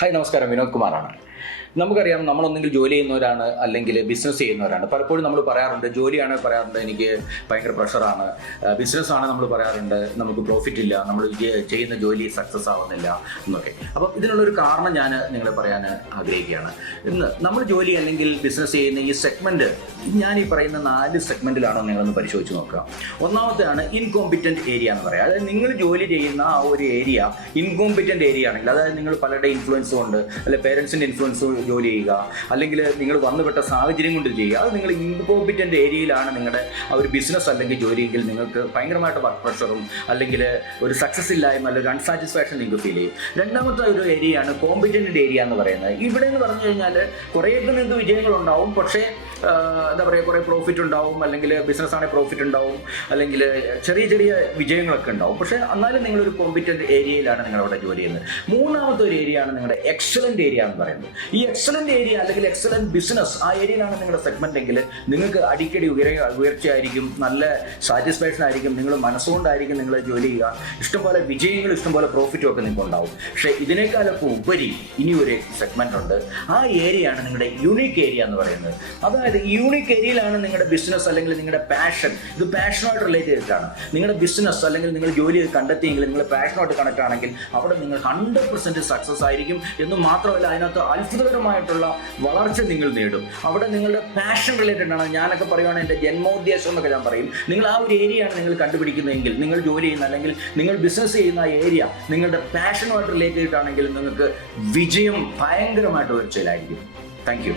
Hi നമസ്കാരം, വിനോദ് കുമാറാണ്. നമുക്കറിയാം, നമ്മളൊന്നെങ്കിൽ ജോലി ചെയ്യുന്നവരാണ് അല്ലെങ്കിൽ ബിസിനസ് ചെയ്യുന്നവരാണ്. പലപ്പോഴും നമ്മൾ പറയാറുണ്ട്, ജോലിയാണ് പറയാറുണ്ട് എനിക്ക് ഭയങ്കര പ്രഷറാണ്, ബിസിനസ്സാണ് നമ്മൾ പറയാറുണ്ട് നമുക്ക് പ്രോഫിറ്റ് ഇല്ല, നമ്മൾ ചെയ്യുന്ന ജോലി സക്സസ് ആവുന്നില്ല എന്നൊക്കെ. അപ്പം ഇതിനുള്ളൊരു കാരണം ഞാൻ നിങ്ങളെ പറയാൻ ആഗ്രഹിക്കുകയാണ്. ഇന്ന് നമ്മൾ ജോലി അല്ലെങ്കിൽ ബിസിനസ് ചെയ്യുന്ന ഈ സെഗ്മെൻറ്റ്, ഞാൻ ഈ പറയുന്ന 4 സെഗ്മെൻറ്റിലാണ് നിങ്ങളൊന്ന് പരിശോധിച്ച് നോക്കുക. ഒന്നാമത്തെയാണ് ഇൻകോമ്പിറ്റൻറ്റ് ഏരിയ എന്ന് പറയുക. അതായത് നിങ്ങൾ ജോലി ചെയ്യുന്ന ആ ഒരു ഏരിയ ഇൻകോമ്പിറ്റൻറ്റ് ഏരിയ ആണെങ്കിൽ, അതായത് നിങ്ങൾ പലരുടെ ഇൻഫ്ലുവൻസ് കൊണ്ട് അല്ലെങ്കിൽ പേരൻസിൻ്റെ ഇൻഫ്ലുവൻസ് ജോലി ചെയ്യുക, അല്ലെങ്കിൽ നിങ്ങൾ വന്നുപെട്ട സാഹചര്യം കൊണ്ട് ചെയ്യുക, അത് നിങ്ങൾ ഇൻകോമ്പിറ്റൻ്റ് ഏരിയയിലാണ് നിങ്ങളുടെ ആ ഒരു ബിസിനസ് അല്ലെങ്കിൽ ജോലിയെങ്കിൽ നിങ്ങൾക്ക് ഭയങ്കരമായിട്ട് വർക്ക് പ്രഷറും അല്ലെങ്കിൽ ഒരു സക്സസ് ഇല്ലായ്മ അല്ലെങ്കിൽ അൺസാറ്റിസ്ഫാക്ഷൻ നിങ്ങൾക്ക് ഫീൽ ചെയ്യും. രണ്ടാമത്തെ ഒരു ഏരിയയാണ് കോമ്പിറ്റൻ്റ് ഏരിയ എന്ന് പറയുന്നത്. ഇവിടെ എന്ന് പറഞ്ഞു കഴിഞ്ഞാൽ കുറേയൊക്കെ നിങ്ങൾക്ക് വിജയങ്ങളുണ്ടാവും, പക്ഷേ എന്താ പറയുക, കുറേ പ്രോഫിറ്റ് ഉണ്ടാവും, അല്ലെങ്കിൽ ബിസിനസ് ആണെങ്കിൽ പ്രോഫിറ്റ് ഉണ്ടാവും, അല്ലെങ്കിൽ ചെറിയ ചെറിയ വിജയങ്ങളൊക്കെ ഉണ്ടാവും. പക്ഷേ എന്നാലും നിങ്ങളൊരു കോമ്പിറ്റൻ്റ് ഏരിയയിലാണ് നിങ്ങളവിടെ ജോലി ചെയ്യുന്നത്. മൂന്നാമത്തെ ഒരു ഏരിയയാണ് നിങ്ങളുടെ എക്സലൻ്റ് ഏരിയ എന്ന് പറയുന്നത്. ഈ എക്സലൻ്റ് ഏരിയ അല്ലെങ്കിൽ എക്സലൻ്റ് ബിസിനസ്, ആ ഏരിയയിലാണ് നിങ്ങളുടെ സെഗ്മെൻ്റ് എങ്കിൽ നിങ്ങൾക്ക് അടിക്കടി ഉയർച്ചയായിരിക്കും, നല്ല സാറ്റിസ്ഫാക്ഷൻ ആയിരിക്കും, നിങ്ങൾ മനസ്സുകൊണ്ടായിരിക്കും നിങ്ങൾ ജോലി ചെയ്യുക, ഇഷ്ടംപോലെ വിജയങ്ങളും ഇഷ്ടംപോലെ പ്രോഫിറ്റും ഒക്കെ നിങ്ങൾക്ക് ഉണ്ടാവും. പക്ഷേ ഇതിനേക്കാളൊക്കെ ഉപരി ഇനി ഒരു സെഗ്മെൻ്റ് ഉണ്ട്. ആ ഏരിയയാണ് നിങ്ങളുടെ യൂണിക് ഏരിയ എന്ന് പറയുന്നത്. അതായത് യൂണിക് ഏരിയയിലാണ് നിങ്ങളുടെ ബിസിനസ് അല്ലെങ്കിൽ നിങ്ങളുടെ പാഷൻ, ഇത് പാഷനുമായിട്ട് റിലേറ്റ് ചെയ്തിട്ടാണ്. നിങ്ങളുടെ ബിസിനസ് അല്ലെങ്കിൽ നിങ്ങൾ ജോലി കണ്ടെത്തിയെങ്കിൽ, നിങ്ങൾ പാഷനുമായിട്ട് കണക്ട് ആണെങ്കിൽ അവിടെ നിങ്ങൾ 100% സക്സസ് ആയിരിക്കും എന്ന് മാത്രമല്ല, അതിനകത്ത് അത്ഭുതകരമായിട്ടുള്ള വളർച്ച നിങ്ങൾ നേടും. അവിടെ നിങ്ങളുടെ പാഷൻ റിലേറ്റഡ് ആണ്. ഞാനൊക്കെ പറയുവാണെങ്കിൽ എൻ്റെ ജന്മോദ്ദേശം എന്നൊക്കെ ഞാൻ പറയും. നിങ്ങൾ ആ ഒരു ഏരിയയാണ് നിങ്ങൾ കണ്ടുപിടിക്കുന്നതെങ്കിൽ, നിങ്ങൾ ജോലി ചെയ്യുന്ന അല്ലെങ്കിൽ നിങ്ങൾ ബിസിനസ് ചെയ്യുന്ന ആ ഏരിയ നിങ്ങളുടെ പാഷനുമായിട്ട് റിലേറ്റ് ചെയ്തിട്ടാണെങ്കിൽ നിങ്ങൾക്ക് വിജയം ഭയങ്കരമായിട്ട് ഉയർച്ചയിലായിരിക്കും. Thank you.